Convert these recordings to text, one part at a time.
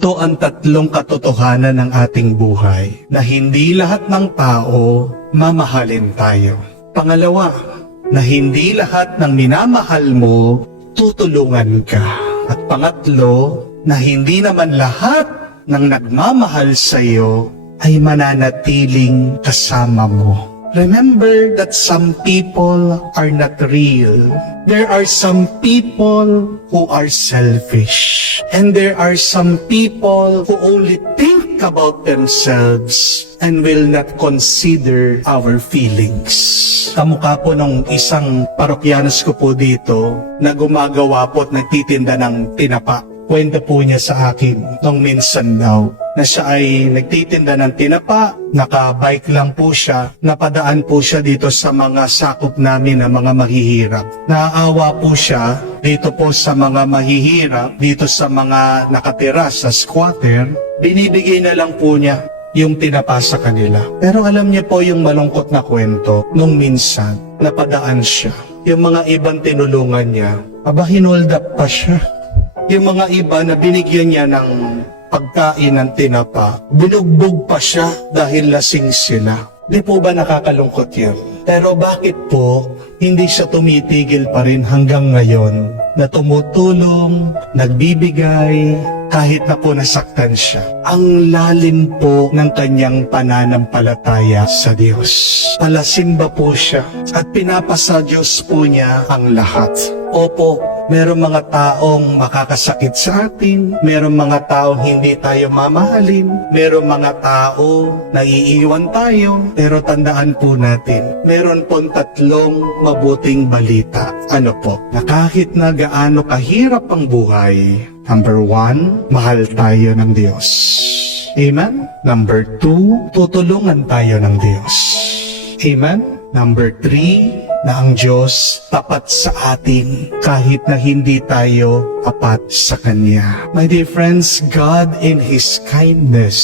Ito ang tatlong katotohanan ng ating buhay na hindi lahat ng tao mamahalin tayo. Pangalawa, na hindi lahat ng minamahal mo tutulungan ka. At pangatlo, na hindi naman lahat ng nagmamahal sa iyo ay mananatiling kasama mo. Remember that some people are not real. There are some people who are selfish. And there are some people who only think about themselves and will not consider our feelings. Kamukha po ng isang parokyanos ko po dito na gumagawa po at nagtitinda ng tinapa. Kwento po niya sa akin nung minsan daw na siya ay nagtitinda ng tinapa, nakabike lang po siya, napadaan po siya dito sa mga sakop namin na mga mahihirap. Naaawa po siya dito po sa mga mahihirap, dito sa mga nakatira sa squatter, binibigay na lang po niya yung tinapa sa kanila. Pero alam niya po yung malungkot na kwento, nung minsan, napadaan siya. Yung mga ibang tinulungan niya, hinold up pa siya. Yung mga iba na binigyan niya ng pagkain ng tinapa, binugbog pa siya dahil lasing sila. Di po ba nakakalungkot yun? Pero bakit po hindi siya tumitigil pa rin hanggang ngayon na tumutulong, nagbibigay, kahit na po nasaktan siya? Ang lalim po ng kanyang pananampalataya sa Diyos. Palasimba po siya at pinapasa Diyos po niya ang lahat. Opo, merong mga taong makakasakit sa atin, merong mga taong hindi tayo mamahalin, merong mga tao na iiwan tayo, pero tandaan po natin, meron pong tatlong mabuting balita. Ano po? Na kahit na gaano kahirap ang buhay, number 1, mahal tayo ng Diyos. Amen? Number 2, tutulungan tayo ng Diyos. Amen? Number 3, na ang Diyos tapat sa atin kahit na hindi tayo tapat sa Kanya. My dear friends, God in His kindness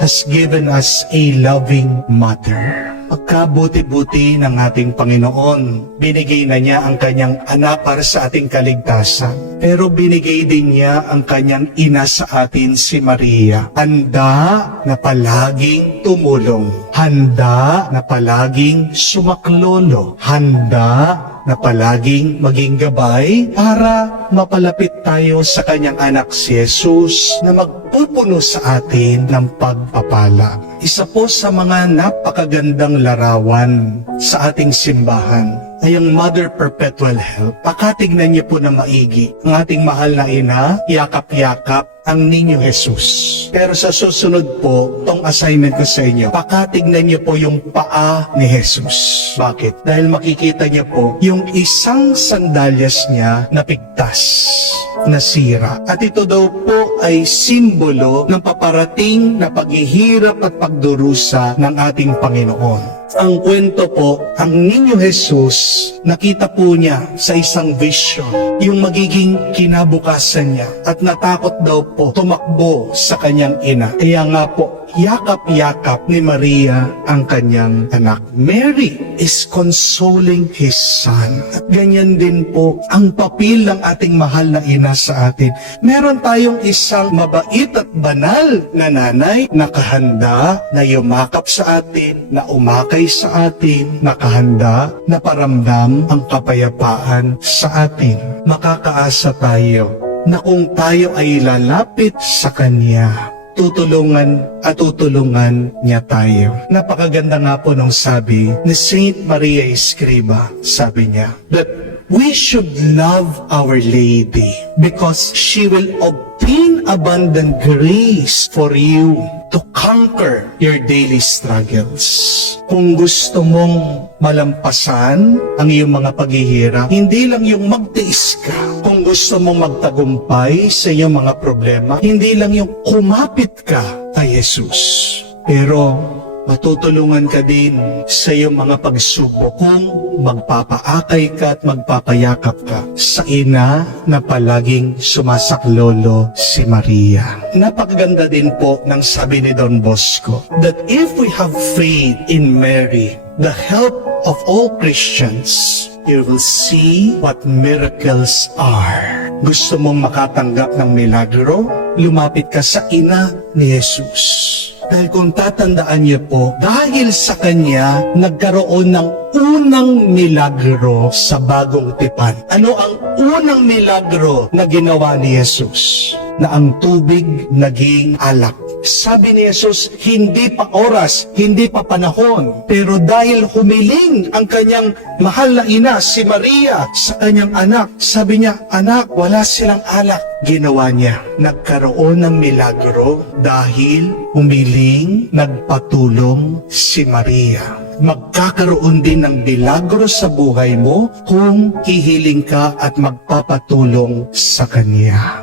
has given us a loving mother. Pagkabuti-buti ng ating Panginoon, binigay na niya ang kanyang anak para sa ating kaligtasan. Pero binigay din niya ang kanyang ina sa atin, si Maria. Handa na palaging tumulong. Handa na palaging sumaklolo. Handa na palaging maging gabay para mapalapit tayo sa kanyang anak si Jesus na magpupuno sa atin ng pagpapala. Isa po sa mga napakagandang larawan sa ating simbahan ay ang Mother Perpetual Help. Pakatignan niyo po na maigi ang ating mahal na ina, yakap-yakap ang Niño Jesus. Pero sa susunod po, tong assignment ko sa inyo, pakatignan niyo po yung paa ni Jesus. Bakit? Dahil makikita niyo po yung isang sandalyas niya na pigtas, nasira. At ito daw po ay simbolo ng paparating na paghihirap at pagdurusa ng ating Panginoon. Ang kwento po, ang Niño Jesus, nakita po niya sa isang vision yung magiging kinabukasan niya at natakot daw po tumakbo sa kanyang ina. Kaya nga po, yakap-yakap ni Maria ang kanyang anak. Mary is consoling His Son. At ganyan din po ang papel ng ating mahal na ina sa atin. Meron tayong isang mabait at banal na nanay, nakahanda na yumakap sa atin, na umakay sa atin, nakahanda na paramdam ang kapayapaan sa atin. Makakaasa tayo na kung tayo ay lalapit sa Kanya, tutulungan at tutulungan niya tayo. Napakaganda nga po nung sabi ni Saint Maria Escriva, sabi niya, that we should love Our Lady because she will obtain abundant grace for you to conquer your daily struggles. Kung gusto mong malampasan ang iyong mga paghihirap, hindi lang yung magtiis ka. Kung gusto mong magtagumpay sa iyong mga problema, hindi lang yung kumapit ka kay Jesus. Pero matutulungan ka din sa iyong mga pagsubok kung magpapaakay ka at magpapayakap ka sa ina na palaging sumasaklolo, si Maria. Napakaganda din po ng sabi ni Don Bosco that if we have faith in Mary, the help of all Christians, you will see what miracles are. Gusto mong makatanggap ng milagro? Lumapit ka sa ina ni Jesus. Dahil kung tatandaan niyo po, dahil sa Kanya, nagkaroon ng unang milagro sa bagong tipan. Ano ang unang milagro na ginawa ni Jesus? Na ang tubig naging alak. Sabi ni Jesus, hindi pa oras, hindi pa panahon. Pero dahil humiling ang kanyang mahal na ina, si Maria, sa kanyang anak, sabi niya, anak, wala silang alak. Ginawa niya, nagkaroon ng milagro dahil humiling, nagpatulong si Maria. Magkakaroon din ng milagro sa buhay mo kung hihiling ka at magpapatulong sa Kanya.